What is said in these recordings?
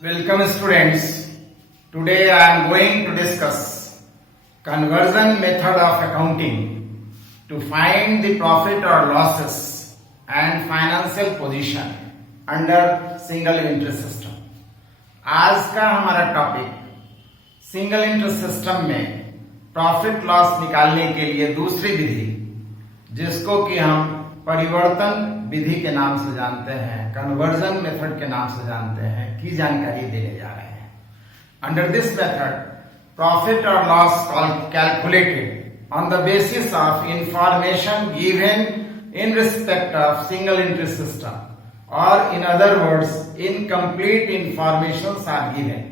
Welcome students. Today I am going to discuss conversion method of accounting to find the profit or losses and financial position under single interest system. आज का हमारा topic single interest system में profit loss निकालने के लिए दूसरी विधि, जिसको कि हम परिवर्तन विधि के नाम से जानते हैं, कन्वर्जन मेथड के नाम से जानते हैं, की जानकारी देने जा रहे हैं। अंडर दिस मेथड प्रॉफिट और loss calculated on the basis of information given in respect of single interest system और in other words incomplete information are given.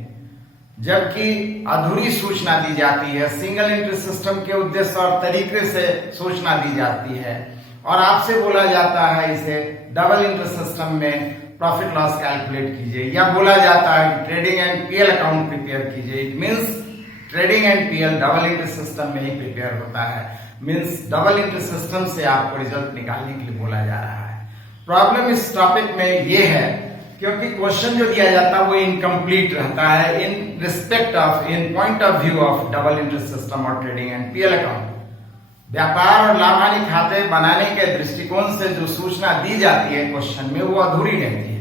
जबकि अधूरी सूचना दी जाती है, सिंगल इंटरेस्ट सिस्टम के उद्देश्य और तरीके से सूचना दी जाती है और आपसे बोला जाता है इसे डबल इंटरेस्ट सिस्टम में प्रॉफिट लॉस कैलकुलेट कीजिए, या बोला जाता है trading and PL account prepare कीजिए। It means trading and PL double interest system में ही प्रिपेयर होता है। मीन्स डबल इंटरेस्ट सिस्टम से आपको रिजल्ट निकालने के लिए बोला जा रहा है। प्रॉब्लम इस टॉपिक में ये है क्योंकि क्वेश्चन जो दिया जाता है वो इनकम्प्लीट रहता है इन respect of, in point of view of double interest system और ट्रेडिंग एंड पीएल अकाउंट। व्यापार और लाभ हानि खाते बनाने के दृष्टिकोण से जो सूचना दी जाती है क्वेश्चन में, वो अधूरी रहती है।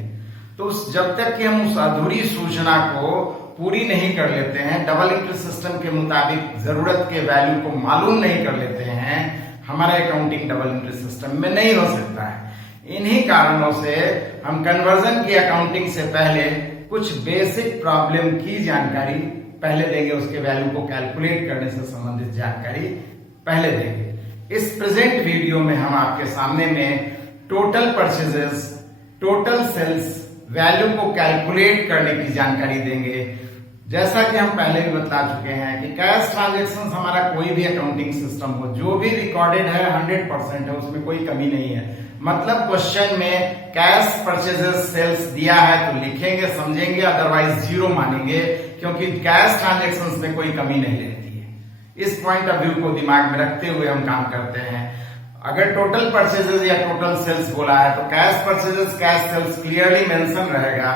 तो जब तक कि हम उस अधूरी सूचना को पूरी नहीं कर लेते हैं, डबल इंटरेस्ट सिस्टम के मुताबिक जरूरत के वैल्यू को मालूम नहीं कर लेते हैं, हमारा अकाउंटिंग डबल इंटरेस्ट सिस्टम में नहीं हो सकता है। इन्हीं कारणों से हम कन्वर्जन की अकाउंटिंग से पहले कुछ बेसिक प्रॉब्लम की जानकारी पहले देंगे, उसके वैल्यू को कैलकुलेट करने से संबंधित जानकारी पहले देंगे। इस प्रेजेंट वीडियो में हम आपके सामने में total purchases, total sales value को कैलकुलेट करने की जानकारी देंगे। जैसा कि हम पहले भी बता चुके हैं कि कैश ट्रांजेक्शन हमारा कोई भी अकाउंटिंग सिस्टम हो, जो भी रिकॉर्डेड है 100% है, उसमें कोई कमी नहीं है। मतलब क्वेश्चन में कैश परचेजेस सेल्स दिया है तो लिखेंगे, समझेंगे, अदरवाइज जीरो मानेंगे, क्योंकि कैश ट्रांजेक्शंस में कोई कमी नहीं रहती है। इस पॉइंट ऑफ व्यू को दिमाग में रखते हुए हम काम करते हैं। अगर टोटल परचेजेस या टोटल सेल्स बोला है तो cash purchases, cash sales clearly mention रहेगा,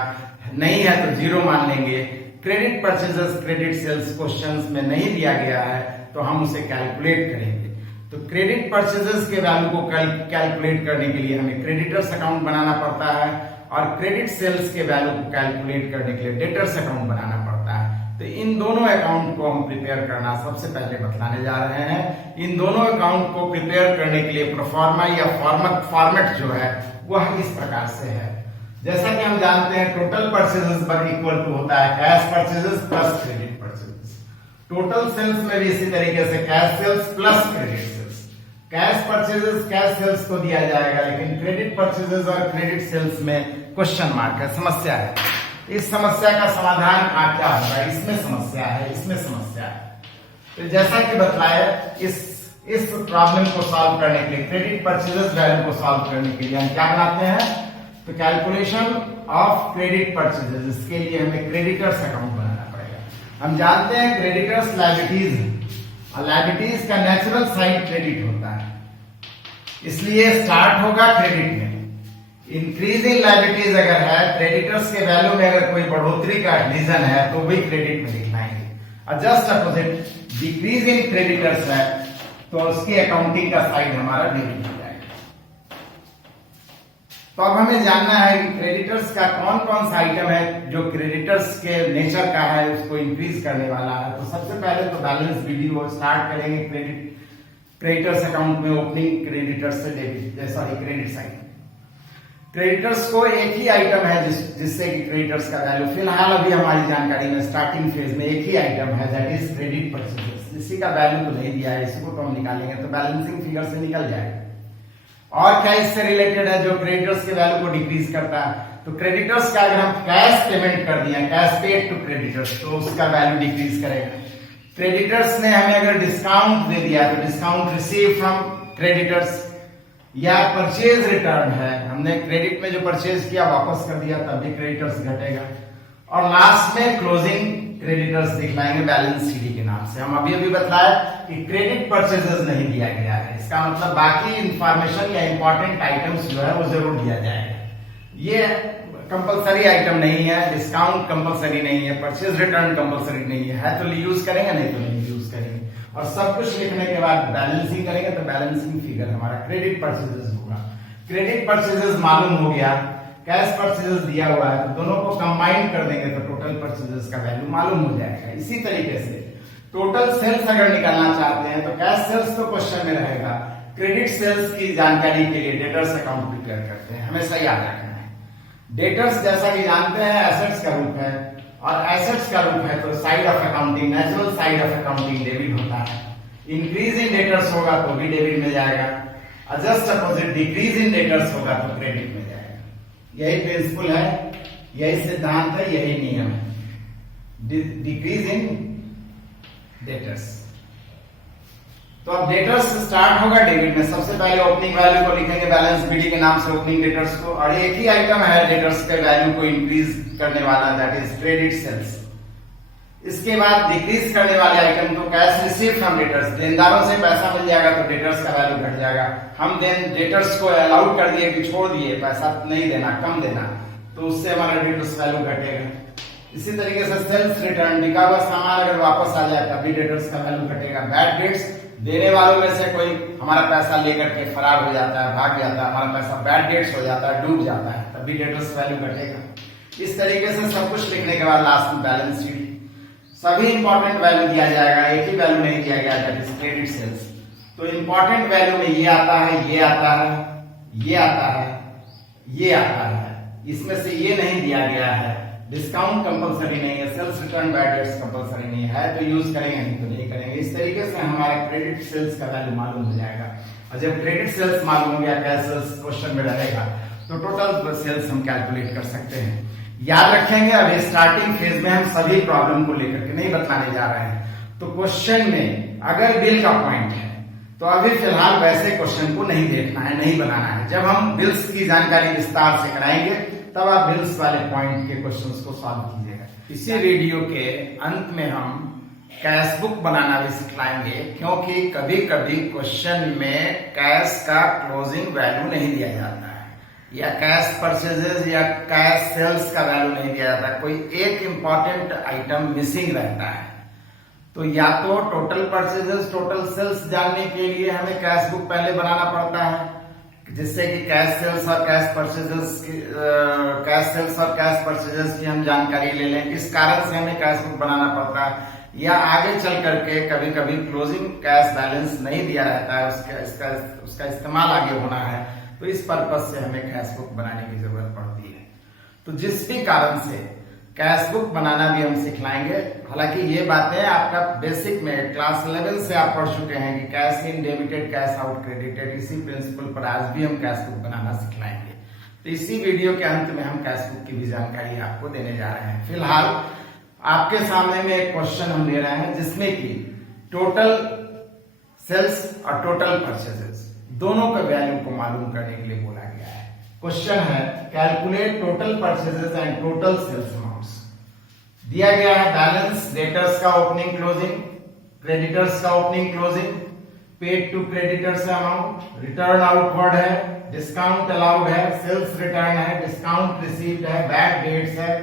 नहीं है तो जीरो मान लेंगे। Credit purchases, credit sales questions में नहीं दिया गया है तो हम उसे कैलकुलेट करेंगे। तो क्रेडिट परचेजेस के वैल्यू को कैलकुलेट करने के लिए हमें क्रेडिटर्स अकाउंट बनाना पड़ता है और क्रेडिट सेल्स के वैल्यू को कैलकुलेट करने के लिए डेटर्स अकाउंट बनाना पड़ता है। तो इन दोनों अकाउंट को हम प्रिपेयर करना सबसे पहले बतलाने जा रहे हैं। इन दोनों अकाउंट को प्रिपेयर करने के लिए प्रोफार्मा या फॉर्मेट जो है वह इस प्रकार से है। जैसा कि हम जानते हैं टोटल परचेजेस पर इक्वल टू होता है cash purchases plus credit purchases. Total sales में भी इसी तरीके से cash sales plus credit sales. Cash purchases, cash sales को दिया जाएगा, लेकिन क्रेडिट परचेजेस और क्रेडिट सेल्स में क्वेश्चन मार्क है, समस्या है। इस समस्या का समाधान क्या होगा? इसमें समस्या है, इसमें समस्या है। तो जैसा कि बतलाया, इस प्रॉब्लम को सॉल्व करने के लिए, क्रेडिट परचेजेस वैल्यू को सॉल्व करने के लिए हम क्या बनाते हैं? तो कैलकुलेशन ऑफ क्रेडिट परचेजेस, इसके लिए हमें क्रेडिटर्स अकाउंट बनाना पड़ेगा। हम जानते हैं क्रेडिटर्स लायबिलिटीज है और लायबिलिटीज का नेचुरल साइड क्रेडिट होता है, इसलिए स्टार्ट होगा क्रेडिट में। इंक्रीजिंग लायबिलिटीज अगर है, क्रेडिटर्स के वैल्यू में अगर कोई बढ़ोतरी का रीजन है तो भी क्रेडिट में दिखलाएंगे। और जस्ट अपोजिट डिक्रीजिंग क्रेडिटर्स है तो उसकी अकाउंटिंग का साइड हमारा डेबिट हो जाएगा। तो अब हमें जानना है कि क्रेडिटर्स का कौन कौन सा आइटम है जो क्रेडिटर्स के नेचर का है, उसको इंक्रीज करने वाला है। तो सबसे पहले तो बैलेंस वीडियो स्टार्ट करेंगे क्रेडिटर्स अकाउंट में ओपनिंग क्रेडिटर्स से debit, sorry credit side. Creditors को एक ही आइटम है जिससे कि क्रेडिटर्स का वैल्यू फिलहाल अभी हमारी जानकारी में स्टार्टिंग फेज में एक ही आइटम है, दैट इज क्रेडिट परचेजेस। इसी का वैल्यू तो नहीं दिया है, इसी को तो हम निकालेंगे तो बैलेंसिंग फिगर से निकल जाएगा। और क्या इससे रिलेटेड है जो क्रेडिटर्स के वैल्यू को डिक्रीज करता है? तो क्रेडिटर्स का अगर हम कैश पेमेंट कर दिया, कैश पेड टू क्रेडिटर्स, तो उसका वैल्यू डिक्रीज करेगा। क्रेडिटर्स ने हमें अगर डिस्काउंट दे दिया तो डिस्काउंट रिसीव फ्रॉम क्रेडिटर्स, या परचेज रिटर्न है, हमने क्रेडिट में जो परचेज किया वापस कर दिया तब भी क्रेडिटर्स घटेगा। और लास्ट में क्लोजिंग क्रेडिटर्स दिखलाएंगे बैलेंस सीडी के नाम से। हम अभी बताया कि क्रेडिट परचेजेस नहीं दिया गया है, इसका मतलब बाकी इंफॉर्मेशन या इंपॉर्टेंट आइटम्स जो है वो जरूर दिया जाएगा। ये कंपलसरी आइटम नहीं है, डिस्काउंट कंपलसरी नहीं है, परचेज रिटर्न कंपलसरी नहीं है तो यूज करेंगे, नहीं तो नहीं यूज करेंगे। और सब कुछ लिखने के बाद बैलेंसिंग करेंगे तो बैलेंसिंग फिगर हमारा क्रेडिट परचेजेस होगा। क्रेडिट परचेजेस मालूम हो गया, कैश परचेजेस दिया हुआ है, तो दोनों को कंबाइन कर देंगे तो टोटल परचेजेस का वैल्यू मालूम हो जाएगा। इसी तरीके से टोटल सेल्स अगर निकालना चाहते हैं तो कैश सेल्स तो क्वेश्चन में रहेगा, क्रेडिट सेल्स की जानकारी के लिए डेटर्स अकाउंट प्रिपेयर करते हैं, हमेशा याद रखना है। डेटर्स जैसा कि जानते हैं एसेट्स का रूप है, और एसेट्स का रूप है तो side of accounting, natural side of accounting debit होता है। इंक्रीज इन डेटर्स होगा तो भी डेबिट में जाएगा, और just opposite decrease in debtors होगा तो क्रेडिट में जाएगा। यही प्रिंसिपल है, यही सिद्धांत है, यही नियम है, डिक्रीज इन डेटर्स। तो अब डेटर्स स्टार्ट होगा डेबिट में। सबसे पहले ओपनिंग वैल्यू को लिखेंगे बैलेंस बीडी के नाम से, ओपनिंग डेटर्स को, और एक ही आइटम है डेटर्स के वैल्यू को इंक्रीज करने वाला, दैट इज क्रेडिट सेल्स। इसके बाद डिक्रीज करने वाले आइटम तो कैश रिसीव फ्रॉम डेटर्स, देनदारों से पैसा मिल जाएगा तो डेटर्स का वैल्यू घट जाएगा। हम डेटर्स को अलाउड कर दिए कि छोड़ दिए, पैसा नहीं देना, कम देना, तो उससे हमारा डेटर्स वैल्यू घटेगा। इसी तरीके से सेल्स रिटर्न, बिका हुआ सामान अगर वापस आ जाए तभी डेटर्स का वैल्यू घटेगा। बैड डेट्स, देने वालों में से कोई हमारा पैसा लेकर के फरार हो जाता है, भाग जाता है, हमारा पैसा बैड डेट्स हो जाता है, डूब जाता है, तभी डेटर्स वैल्यू घटेगा। इस तरीके से सब कुछ लिखने के बाद लास्ट में बैलेंस शीट सभी इंपॉर्टेंट वैल्यू दिया जाएगा, एक ही वैल्यू नहीं दिया गया, दैट इज क्रेडिट सेल्स। तो इंपॉर्टेंट वैल्यू में ये आता है, ये आता है, ये आता है, ये आता है, इसमें से ये नहीं दिया गया है। डिस्काउंट कंपलसरी नहीं है, sales return bad debts compulsory नहीं है, तो यूज करेंगे, नहीं तो नहीं करेंगे। इस तरीके से हमारा क्रेडिट सेल्स का वैल्यू मालूम हो जाएगा। और जब क्रेडिट सेल्स मालूम हो गया, कैश सेल्स क्वेश्चन में रहेगा, तो टोटल सेल्स हम कैलकुलेट कर सकते हैं। याद रखेंगे अभी स्टार्टिंग फेज में हम सभी प्रॉब्लम को लेकर के नहीं बताने जा रहे हैं। तो क्वेश्चन में अगर बिल का पॉइंट है तो अभी फिलहाल वैसे क्वेश्चन को नहीं देखना है, नहीं बनाना है। जब हम बिल्स की जानकारी विस्तार से कराएंगे तब आप बिल्स वाले पॉइंट के क्वेश्चंस को सॉल्व कीजिएगा। इसी वीडियो के अंत में हम कैश बुक बनाना भी सिखलाएंगे, क्योंकि कभी कभी क्वेश्चन में कैश का क्लोजिंग वैल्यू नहीं दिया जाता है, या कैश परचेजेस या कैश सेल्स का वैल्यू नहीं दिया जाता, कोई एक इंपॉर्टेंट आइटम मिसिंग रहता है। तो या तो टोटल परचेजेस, टोटल सेल्स जानने के लिए हमें कैश बुक पहले बनाना पड़ता है, जिससे कि कैश सेल्स और कैश परचेजेस की हम जानकारी ले लें। इस कारण से हमें कैश बुक बनाना पड़ता है। या आगे चल करके कभी कभी क्लोजिंग कैश बैलेंस नहीं दिया रहता है, उसका इस्तेमाल आगे होना है, तो इस पर्पज से हमें कैश बुक बनाने की जरूरत पड़ती है। तो जिस भी कारण से कैश बुक बनाना भी हम सिखलाएंगे। हालांकि ये बातें आपका बेसिक में क्लास 11 से आप पढ़ चुके हैं कि cash in debited, cash out credited, इसी प्रिंसिपल पर आज भी हम कैश बुक बनाना सिखलाएंगे। तो इसी वीडियो के अंत में हम कैश बुक की भी जानकारी आपको देने जा रहे हैं। फिलहाल आपके सामने में एक क्वेश्चन हम ले रहे हैं, जिसमें कि टोटल सेल्स और टोटल परचेजेस दोनों के वैल्यू को मालूम करने के लिए बोला गया है। क्वेश्चन है calculate total purchases and total sales amounts. दिया गया है बैलेंस, डेटर्स का ओपनिंग क्लोजिंग, क्रेडिटर्स का opening closing, paid to creditors amount, return outward है, डिस्काउंट अलाउड है, सेल्स रिटर्न है, डिस्काउंट रिसीव्ड है, बैड डेट्स है,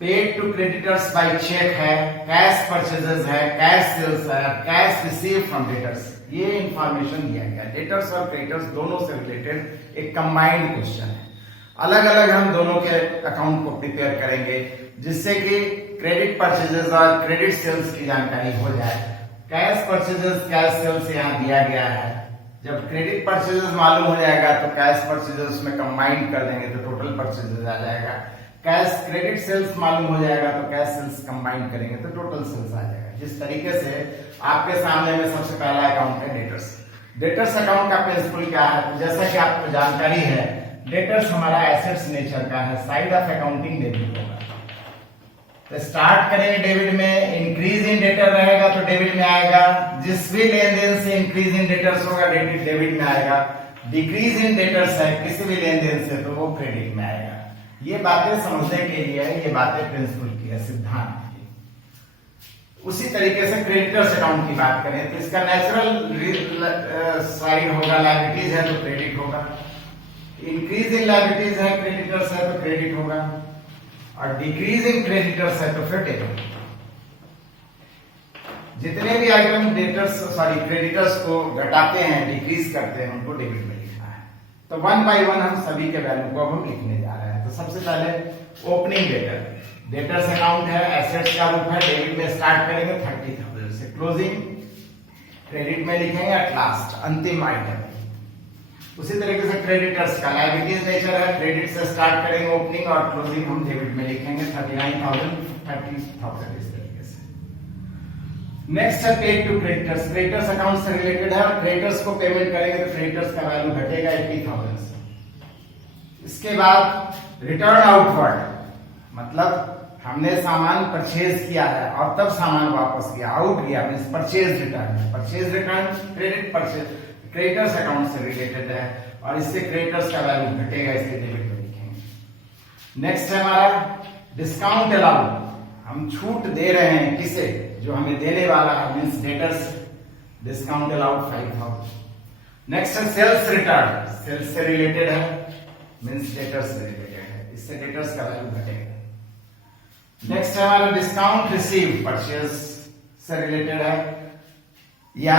paid to creditors by cheque है, कैश परचेजेस है, कैश सेल्स है, कैश रिसीव फ्रॉम डेटर्स। ये इंफॉर्मेशन दिया गया। डेटर्स और क्रेडिटर्स दोनों से रिलेटेड एक कंबाइंड क्वेश्चन है। अलग अलग हम दोनों के अकाउंट को प्रिपेयर करेंगे, जिससे कि क्रेडिट परचेजेस और क्रेडिट सेल्स की जानकारी हो जाए। कैश परचेजेस, कैश सेल्स यहाँ दिया गया है। जब क्रेडिट परचेजेस मालूम हो जाएगा तो कैश परचेजेस में कंबाइन कर देंगे तो टोटल परचेजेस आ जाएगा। कैश क्रेडिट सेल्स मालूम हो जाएगा तो कैश सेल्स कंबाइन करेंगे तो टोटल सेल्स आ जाएगा। जिस तरीके से आपके सामने में सबसे पहला अकाउंट है डेटर्स। डेटर्स अकाउंट का प्रिंसिपल क्या है? तो जैसा कि आपको जानकारी है, डेटर्स हमारा एसेट्स नेचर का है, साइड ऑफ अकाउंटिंग डेबिट होगा। तो स्टार्ट करेंगे डेबिट में, इंक्रीज इन डेटर रहेगा तो डेबिट में आएगा। जिस भी लेन देन से इंक्रीज इन डेटर्स होगा डेबिट में आएगा। डिक्रीज इन डेटर्स है किसी भी लेन देन से तो वो क्रेडिट में आएगा। ये बातें समझने के लिए है, ये बातें प्रिंसिपल की है, सिद्धांत की। उसी तरीके से क्रेडिटर्स अकाउंट की बात करें तो इसका नेचुरल साइड होगा, लायबिलिटीज है तो क्रेडिट होगा। इंक्रीज इन लायबिलिटीज है, क्रेडिटर्स है तो क्रेडिट होगा, और डिक्रीज इन क्रेडिटर्स है तो फिर डेबिट। जितने भी आइटम क्रेडिटर्स को घटाते हैं, डिक्रीज करते हैं, उनको डेबिट में लिखना है। तो वन बाय वन हम सभी के वैल्यू को हम लिखने जा रहे हैं। तो सबसे पहले ओपनिंग डेटर्स अकाउंट है, एसेट्स का रूप है, डेबिट में स्टार्ट करेंगे 30,000 से, क्लोजिंग क्रेडिट में लिखेंगे एट लास्ट, अंतिम आइटम। उसी तरीके से क्रेडिटर्स का लायबिलिटीज नेचर है, क्रेडिट से स्टार्ट करेंगे ओपनिंग और क्लोजिंग हम डेबिट में लिखेंगे 39,000, 30,000 इस तरीके से। नेक्स्ट है paid to creditors, creditors account से रिलेटेड है, और क्रेडिटर्स को पेमेंट करेंगे तो क्रेडिटर्स का वैल्यू घटेगा 80,000 से। इसके बाद रिटर्न आउटवर्ड, मतलब हमने सामान परचेज किया है और तब सामान वापस किया, आउट गया means purchase return. Purchase return credit purchase creditors account से रिलेटेड है, और इससे क्रेडिटर्स का वैल्यू घटेगा, इसके डेबिट में लिखेंगे। नेक्स्ट है हमारा डिस्काउंट अलाउ, हम छूट दे रहे हैं किसे, जो हमें देने वाला है means debtors, discount allowed 5,000। Next है सेल्स रिटर्न, सेल्स से रिलेटेड है मींस डेटर्स से रिलेटेड है, इससे डेटर्स का वैल्यू घटेगा। नेक्स्ट है हमारा डिस्काउंट रिसीव, परचेज से रिलेटेड है, या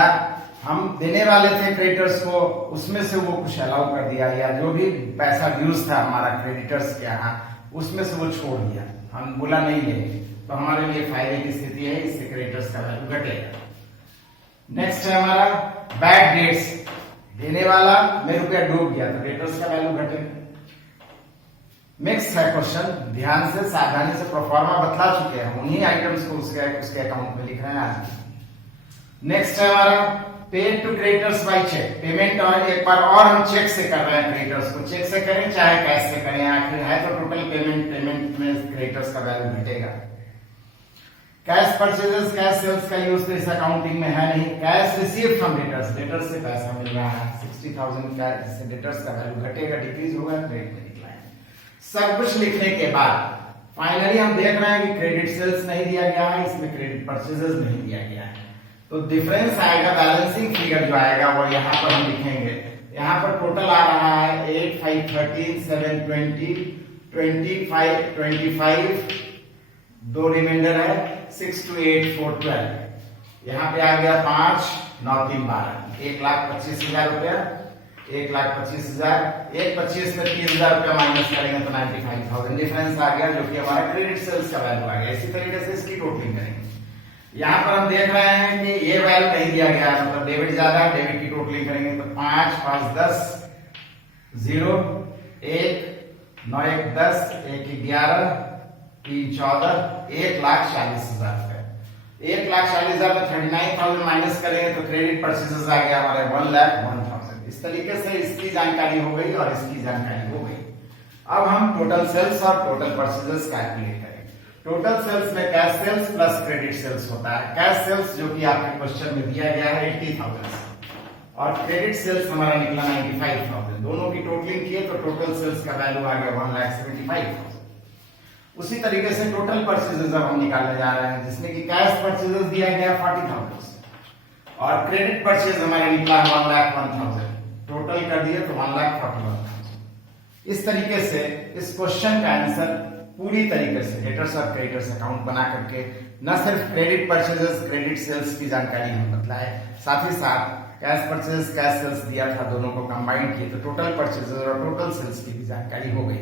हम देने वाले थे क्रेडिटर्स को, उसमें से वो कुछ अलाउ कर दिया, या जो भी पैसा ड्यूज था हमारा क्रेडिटर्स के यहाँ उसमें से वो छोड़ दिया, हम बोला नहीं लेंगे, तो हमारे लिए फायदे की स्थिति है, इससे क्रेडिटर्स का वैल्यू घटेगा। नेक्स्ट है हमारा बैड डेट्स, देने वाला में रुपया डूब गया तो क्रेडिटर्स का वैल्यू घटेगा। नेक्स्ट है क्वेश्चन, ध्यान से सावधानी से प्रोफार्मा बतला चुके हैं, उन्हीं आइटम्स को उसके अकाउंट में लिख रहे हैं आज। नेक्स्ट है हमारा paid to creditors by cheque, payment और एक बार और हम चेक से कर रहे हैं क्रेडिटर्स को, चेक से करें चाहे कैश से करें, आखिर है तो टोटल पेमेंट में क्रेडिटर्स का वैल्यू घटेगा। कैश परचेजेस, कैश सेल्स का यूज तो इस अकाउंटिंग में है नहीं। Cash receive from debtors, debtors से पैसा मिल रहा है 60,000 का, इससे डेटर्स का वैल्यू घटेगा, डिक्रीज होगा, क्रेडिट में डिक्लाइन। सब कुछ लिखने के बाद फाइनली हम देख रहे हैं कि क्रेडिट सेल्स नहीं दिया गया है, इसमें क्रेडिट परचेजेस नहीं दिया गया है, तो डिफरेंस आएगा, बैलेंसिंग फिगर जो आएगा वो यहाँ पर हम लिखेंगे। यहाँ पर टोटल आ रहा है 8, 5, 13, 7, 20, 25, दो रिमाइंडर है 6, 2, 8, 4, 12। यहाँ पे आ गया 5, 9, 3, 12, 1,25,000 रुपया, 1,25,000, 1,25,000 में 3,000 रुपया माइनस करेंगे तो 95,000 डिफरेंस आ गया, जो कि हमारा क्रेडिट सेल्स का वैल्यू आ गया। इसी तरीके से इसकी टोटलिंग करेंगे। यहाँ पर हम देख रहे हैं कि ये वैल्यू नहीं दिया गया, मतलब डेबिट ज्यादा है, डेबिट की टोटलिंग करेंगे तो 5, 5, 10, 0, 1, 9, 1, 10, 1, 11, 3, 14, 1,40,000 रुपए। 1,40,000 में 39,000 माइनस करेंगे तो क्रेडिट परचेजेस आ गया हमारे 1,01,000। इस तरीके से इसकी जानकारी हो गई और इसकी जानकारी हो गई। अब हम टोटल सेल्स और टोटल परचेजेस कैलकुलेट करेंगे। टोटल सेल्स में cash sales plus credit sales होता है। कैश सेल्स जो कि आपके क्वेश्चन में दिया गया है 80,000 और क्रेडिट सेल्स हमारा निकला 95,000, दोनों की टोटलिंग किए तो टोटल सेल्स का वैल्यू आ गया 1,75,000। उसी तरीके से टोटल परचेजेस अब हम निकालने जा रहे हैं, जिसमें कि कैश परचेजेस दिया गया 40,000 और क्रेडिट परचेज हमारे निकला 1,01,000, टोटल कर दिए तो 1,41,000। इस तरीके से इस क्वेश्चन का आंसर पूरी तरीके से डेटर्स और क्रेडिटर्स अकाउंट बना करके न सिर्फ क्रेडिट परचेजेस क्रेडिट सेल्स की जानकारी हम बतलाए, साथ ही साथ कैश परचेज कैश सेल्स दिया था, दोनों को कंबाइन किए तो टोटल परचेजेस और टोटल सेल्स की भी जानकारी हो गई।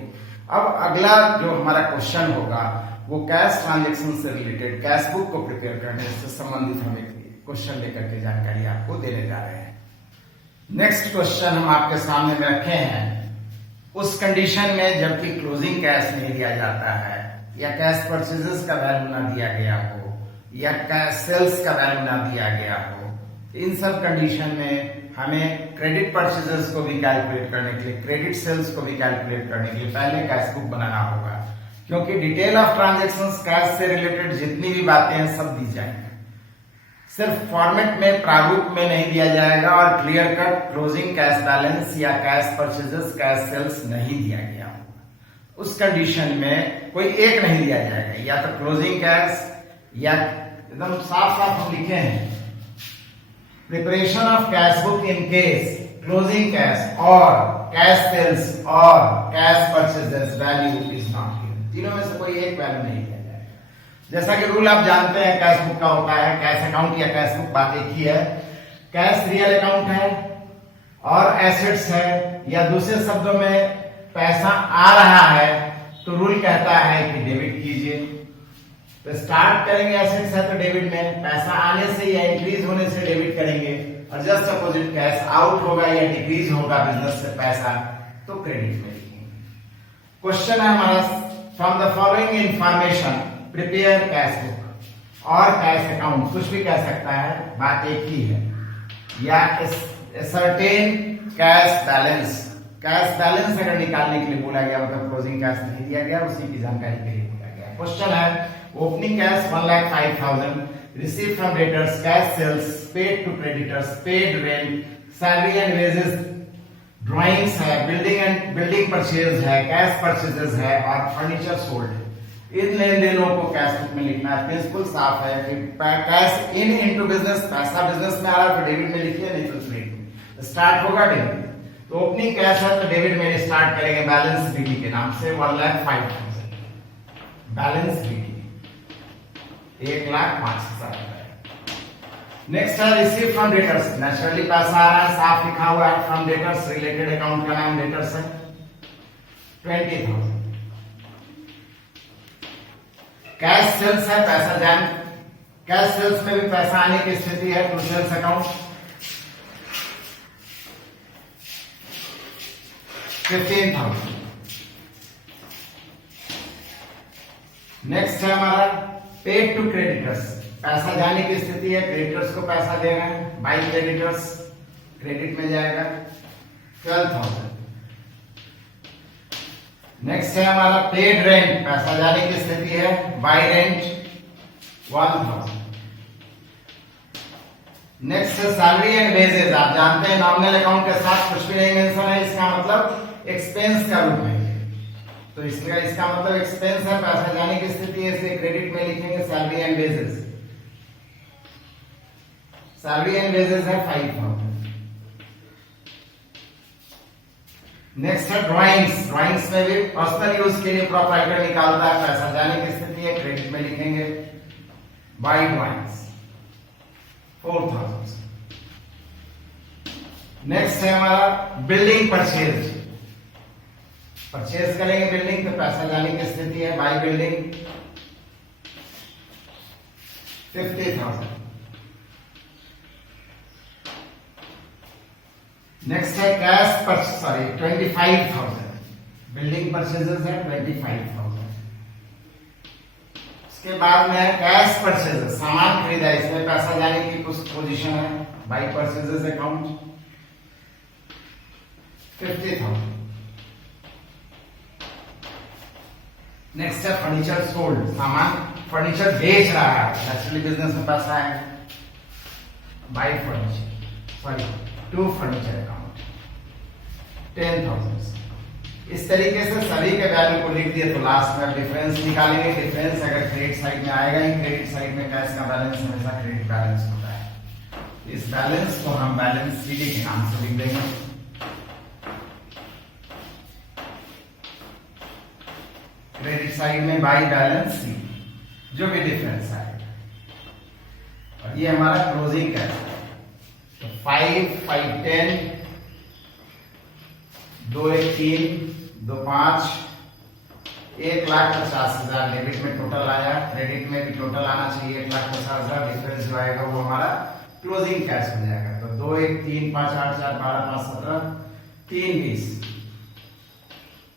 अब अगला जो हमारा क्वेश्चन होगा वो कैश ट्रांजेक्शन से रिलेटेड, कैश बुक को प्रिपेयर करने से संबंधित हम एक क्वेश्चन लेकर के जानकारी आपको देने जा रहे हैं। नेक्स्ट क्वेश्चन हम आपके सामने में रखे हैं, उस कंडीशन में जबकि क्लोजिंग कैश नहीं दिया जाता है या कैश परचेजेस का वैल्यू ना दिया गया हो या कैश सेल्स का वैल्यू ना दिया गया हो, इन सब कंडीशन में हमें क्रेडिट परचेजेस को भी कैलकुलेट करने के लिए, क्रेडिट सेल्स को भी कैलकुलेट करने के लिए पहले कैश बुक बनाना होगा, क्योंकि डिटेल ऑफ ट्रांजेक्शंस कैश से रिलेटेड जितनी भी बातें हैं सब दी जाएंगी, सिर्फ फॉर्मेट में प्रारूप में नहीं दिया जाएगा और clear cut closing cash balance या कैश परचेजेस कैश सेल्स नहीं दिया गया होगा। उस कंडीशन में कोई एक नहीं दिया जाएगा, या तो क्लोजिंग कैश या एकदम साफ साफ हम लिखे हैं preparation of cash book in case closing cash और कैश सेल्स और cash purchases value is not given. तीनों में से कोई एक वैल्यू नहीं दिया जाएगा। जैसा कि रूल आप जानते हैं कैश बुक का होता है, कैश अकाउंट या कैश बुक बात एक ही है। कैश रियल अकाउंट है और एसेट्स है, या दूसरे शब्दों में पैसा आ रहा है तो रूल कहता है कि डेबिट कीजिए। तो स्टार्ट करेंगे एसेट्स है तो डेबिट में, पैसा आने से या इंक्रीज होने से डेबिट करेंगे, और जस्ट अपोजिट कैश आउट होगा या डिक्रीज होगा बिजनेस से पैसा तो क्रेडिट में लिखेंगे। क्वेश्चन है हमारा, from the following information prepare cash book और कैश अकाउंट, कुछ भी कह सकता है, बात एक ही है। या certain cash balance, cash balance अगर निकालने के लिए बोला गया, मतलब क्लोजिंग कैश नहीं दिया गया, उसी की जानकारी के लिए बोला गया। क्वेश्चन है, opening cash 1,05,000, receive from debtors, cash sales, paid to creditors, paid rent, salary and wages, drawings है, बिल्डिंग परचेज है, कैश परचेजेस है और फर्नीचर सोल्ड है। इन लेन देनों को कैश बुक में लिखना है। प्रिंसिपल साफ है कि कैश इन इनटू बिजनेस, पैसा बिजनेस में आ रहा है तो डेबिट में लिखिए, नहीं तो क्रेडिट में। स्टार्ट होगा डेबिट, तो ओपनिंग कैश है तो डेबिट में स्टार्ट करेंगे बैलेंस बीडी के नाम से 1,05,000, बैलेंस बीडी 1,05,000। नेक्स्ट है रिसीव फ्रॉम डेटर्स, नेचुरली पैसा आ रहा है, साफ लिखा हुआ है फ्रॉम डेटर्स, रिलेटेड अकाउंट का नाम डेटर्स है, 20,000। कैश सेल्स है, पैसा जान, कैश सेल्स में भी पैसा आने की स्थिति है टू सेल्स अकाउंट, 15,000। नेक्स्ट है हमारा पेड टू क्रेडिटर्स, पैसा जाने की स्थिति है, क्रेडिटर्स को पैसा दे रहे हैं, बाई क्रेडिटर्स, क्रेडिट में जाएगा 12,000। नेक्स्ट है हमारा पेड रेंट, पैसा जाने की स्थिति है, बाई रेंट 1,000। नेक्स्ट है सैलरी एंड वेजेस, आप जानते हैं नॉमिनल अकाउंट के साथ कुछ भी नहीं मेंशन है, इसका मतलब एक्सपेंस का रूप है, तो इसका मतलब एक्सपेंस है, पैसा जाने की स्थिति है, इसलिए क्रेडिट में लिखेंगे salary and wages. Salary and wages है 5,000। नेक्स्ट है ड्राइंग्स, ड्राइंग्स में भी पर्सनल यूज के लिए प्रोप्राइटर निकालता है, पैसा जाने की स्थिति है, क्रेडिट में लिखेंगे बाई ड्राइंग्स 4,000। नेक्स्ट है हमारा बिल्डिंग परचेज, परचेज करेंगे बिल्डिंग तो पैसा जाने की स्थिति है, बाई बिल्डिंग 50,000। नेक्स्ट है cash purchase, sorry 25,000, building purchases है 25,000। उसके बाद में है कैश परचेजेस, सामान खरीदा, इसमें पैसा जाने की कुछ पोजीशन है, बाई परचेजेस अकाउंट 50,000। नेक्स्ट है फर्नीचर सोल्ड, सामान फर्नीचर बेच रहा है, नेचुरली बिजनेस में पैसा है, by furniture, sorry to furniture account 10,000। इस तरीके से सभी के वैल्यू को लिख दिए, तो लास्ट में डिफरेंस निकालेंगे। डिफरेंस अगर क्रेडिट साइड में आएगा ही, क्रेडिट साइड में कैश का बैलेंस हमेशा क्रेडिट बैलेंस होता है, इस बैलेंस को हम बैलेंस सीडी के नाम से लिख देंगे। क्रेडिट साइड में बाई बैलेंस सी, जो भी डिफरेंस आएगा, और ये हमारा क्लोजिंग कैश है, तो 5, 5, 10, 2, 1, 3, 2, 5, 1,50,000 डेबिट में टोटल आया, क्रेडिट में भी टोटल आना चाहिए 1,50,000, डिफरेंस जो आएगा वो हमारा क्लोजिंग कैश हो जाएगा। तो 2, 1, 3, 5, 8, 4, 12, 5, 17, 3, 20,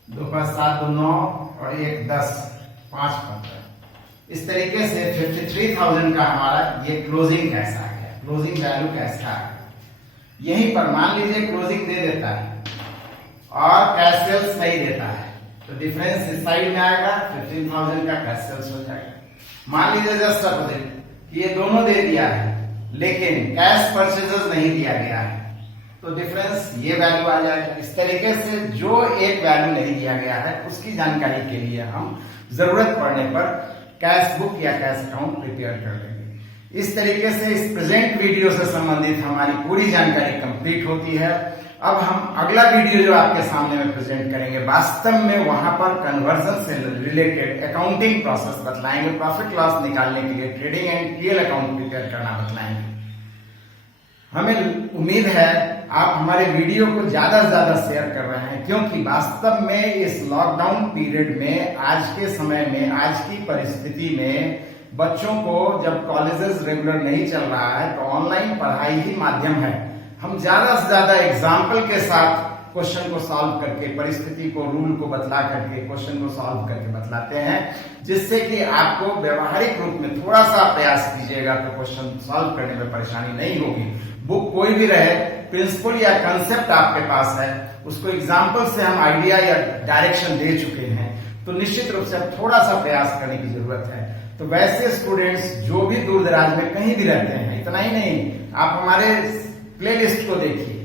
2, 5, 7, 2, 9 और 1, 10, 5, 15। इस तरीके से 53,000 का हमारा ये क्लोजिंग कैश आ गया, क्लोजिंग वैल्यू कैश का आ गया। यहीं पर मान लीजिए क्लोजिंग दे देता है और कैश सेल्स नहीं देता है, तो डिफरेंस इस साइड में आएगा, 15,000 का कैश सेल्स हो जाएगा। मान लीजिए जस्ट अपोजिट कि ये दोनों दे दिया है लेकिन कैश परचेजेस नहीं दिया गया है, तो डिफरेंस ये वैल्यू आ जाएगा। इस तरीके से जो एक वैल्यू नहीं दिया गया है उसकी जानकारी के लिए हम जरूरत पड़ने पर कैश बुक या कैश अकाउंट प्रिपेयर कर लेंगे। इस तरीके से इस प्रेजेंट वीडियो से संबंधित हमारी पूरी जानकारी कंप्लीट होती है। अब हम अगला वीडियो जो आपके सामने में प्रेजेंट करेंगे, वास्तव में वहां पर कन्वर्जन से रिलेटेड अकाउंटिंग प्रोसेस बतलाएंगे, प्रॉफिट लॉस निकालने के लिए trading and PL account prepare करना बतलाएंगे। हमें उम्मीद है आप हमारे वीडियो को ज्यादा से ज्यादा शेयर कर रहे हैं, क्योंकि वास्तव में इस लॉकडाउन पीरियड में, आज के समय में, आज की परिस्थिति में बच्चों को जब कॉलेजेस रेगुलर नहीं चल रहा है तो ऑनलाइन पढ़ाई ही माध्यम है। हम ज्यादा से ज्यादा एग्जाम्पल के साथ क्वेश्चन को सॉल्व करके, परिस्थिति को, रूल को बतला करके क्वेश्चन को सॉल्व करके बतलाते हैं, जिससे कि आपको व्यवहारिक रूप में थोड़ा सा प्रयास कीजिएगा तो क्वेश्चन सॉल्व करने में परेशानी नहीं होगी। बुक कोई भी रहे, प्रिंसिपल या कंसेप्ट आपके पास है, उसको एग्जाम्पल से हम आइडिया या डायरेक्शन दे चुके हैं, तो निश्चित रूप से थोड़ा सा प्रयास करने की जरूरत है। तो वैसे स्टूडेंट्स जो भी दूर दराज में कहीं भी रहते हैं, इतना ही नहीं, आप हमारे प्लेलिस्ट को देखिए,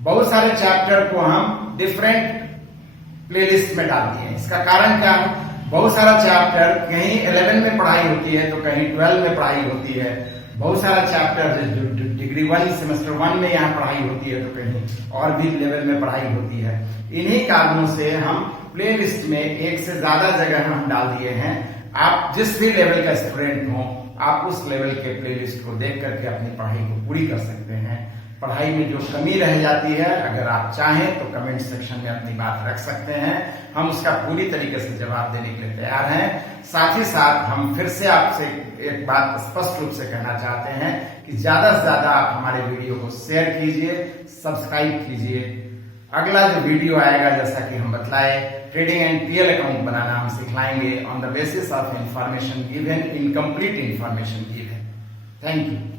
बहुत सारे चैप्टर को हम डिफरेंट प्लेलिस्ट में डाल दिए हैं। इसका कारण क्या है? बहुत सारा चैप्टर कहीं 11 में पढ़ाई होती है तो कहीं 12 में पढ़ाई होती है, बहुत सारा चैप्टर डिग्री 1 सेमेस्टर 1 में यहाँ पढ़ाई होती है तो कहीं और भी लेवल में पढ़ाई होती है। इन्हीं कारणों से हम प्लेलिस्ट में एक से ज्यादा जगह हम डाल दिए हैं। आप जिस भी लेवल का स्टूडेंट हो, आप उस लेवल के प्लेलिस्ट को देख करके अपनी पढ़ाई को पूरी कर सकते हैं। पढ़ाई में जो कमी रह जाती है, अगर आप चाहें तो कमेंट सेक्शन में अपनी बात रख सकते हैं, हम उसका पूरी तरीके से जवाब देने के लिए तैयार हैं। साथ ही साथ हम फिर से आपसे एक बात स्पष्ट रूप से कहना चाहते हैं कि ज्यादा से ज्यादा आप हमारे वीडियो को शेयर कीजिए, सब्सक्राइब कीजिए। अगला जो वीडियो आएगा, जैसा कि हम बतलाए, ट्रेडिंग एंड पीएल अकाउंट बनाना हम सिखलाएंगे on the basis of information given, incomplete information given. Thank you.